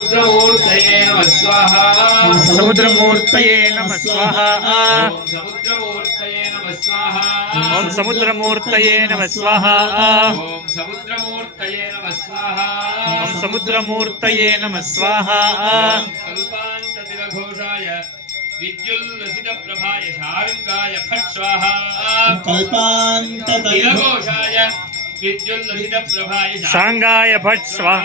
समुद्रमूर्तये नमः स्वाहा। समुद्रमूर्तये नमः स्वाहा। समुद्रमूर्तये नमः स्वाहा। ओम समुद्रमूर्तये नमः स्वाहा। ओम समुद्रमूर्तये नमः स्वाहा। ओम समुद्रमूर्तये नमः स्वाहा। कल्पान्ततिलघोषाय विद्युल्लसितप्रभाय शार्ङ्गाय फट् स्वाहा। कल्पान्ततिलघोषाय विद्युल्लसितप्रभाय शार्ङ्गाय फट् स्वाहा।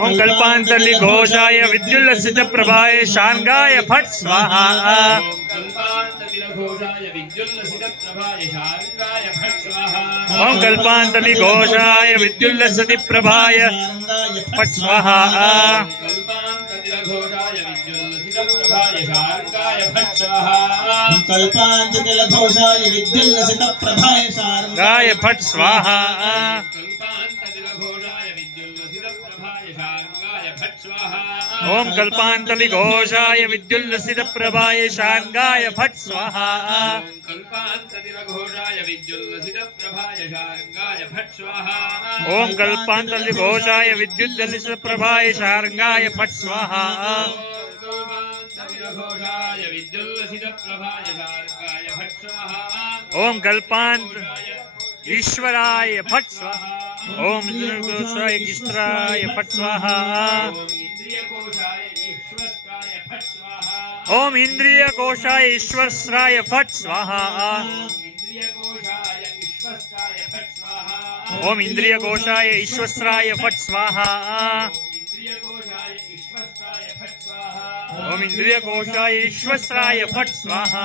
ओम कल्पांतलि घोषाय विद्युल्लसित प्रभाय शार्ङ्गाय फट् स्वाहा। ओम कल्पांतलि घोषाय विद्युल्लसित प्रभाय फट् स्वाहा। कल्पांततिल घोषाय विद्युल्लसित प्रभाय शार्ङ्गाय फट् स्वाहा। ओम कल्पांतलि घोषाय विद्युल्लसित प्रभाय शार्ङ्गाय फट् स्वाहा। ओम कल्पांतलि घोषाय विद्युल्लसित प्रभाय शार्ङ्गाय फट् स्वाहा। ओम कल्पांत ईश्वराय फट् स्वाहा। ओम ईश्वराय फट् स्वाहा। ओम इंद्रिय कोशाय ईश्वराय फट् स्वाहा। ओम इंद्रिय कोशाय ईश्वराय फट् स्वाहा। ओम इंद्रिय कोशाय ईश्वराय फट् स्वाहा।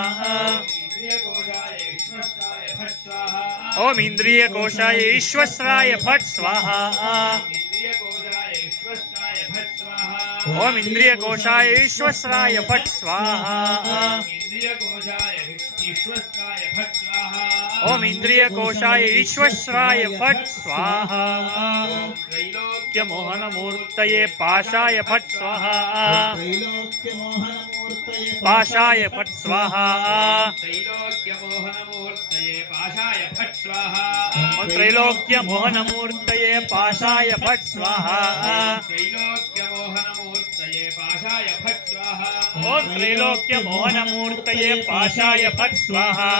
ओम इंद्रिय कोशाय ईश्वराय फट् स्वाहा। ओम इंद्रिय कोशाय ईश्वराय फट् स्वाहा। ओम इंद्रिय कोशाय ईश्वराय फट् स्वाहा। त्रैलोक्य मोहन मूर्तये पाशाय फट् स्वाहा। पाशाय फट् स्वाहा। त्रैलोक्य मोहन मूर्तये पाशाय फट् स्वाहा। ओम त्रैलोक्य मोहन मूर्तये पाशाय फट् स्वाहा।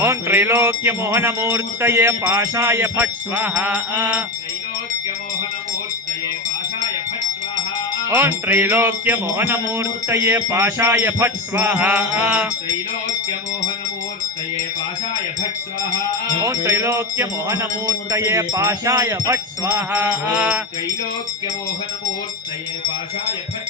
ओम त्रैलोक्य मोहन मूर्तये पाशाय फट् स्वाहा। ओम त्रैलोक्य मोहन मूर्तये पाशाय फट् स्वाहा। ओम त्रैलोक्य मोहन मूर्तये पाशाय फट् स्वाहा।